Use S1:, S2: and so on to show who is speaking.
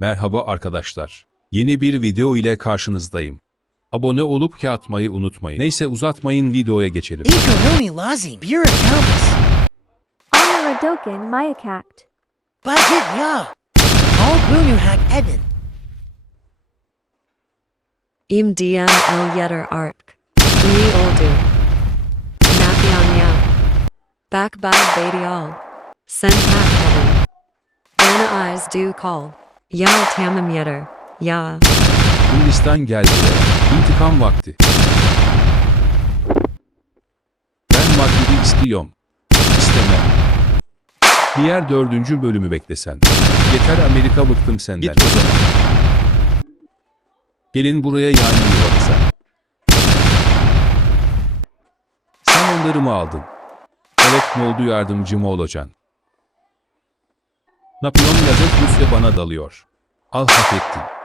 S1: Merhaba arkadaşlar. Yeni bir video ile karşınızdayım. Abone olup ki atmayı unutmayın. Neyse uzatmayın videoya geçelim.
S2: Ikononi lazim bir accounts.
S3: Ana Radokin Mayakakt.
S2: Budget ya. All bunu hak edin.
S4: İmdm el yeter ark. İyi oldu. Napyanya. Back by Badial. Sen hak edin. Bana eyes do call. Ya tamam yeter. Ya.
S1: Hindistan geldi. İntikam vakti. Ben Madrid'i istiyorum. İstemem. Diğer dördüncü bölümü beklesen. Yeter Amerika bıktım senden. Git o zaman. Gelin buraya yani yuvanıza. Sen onları mı aldın? Evet ne oldu yardımcı mı olacaksın? Napolyon yazık Rusya bana dalıyor. Al hak ettin.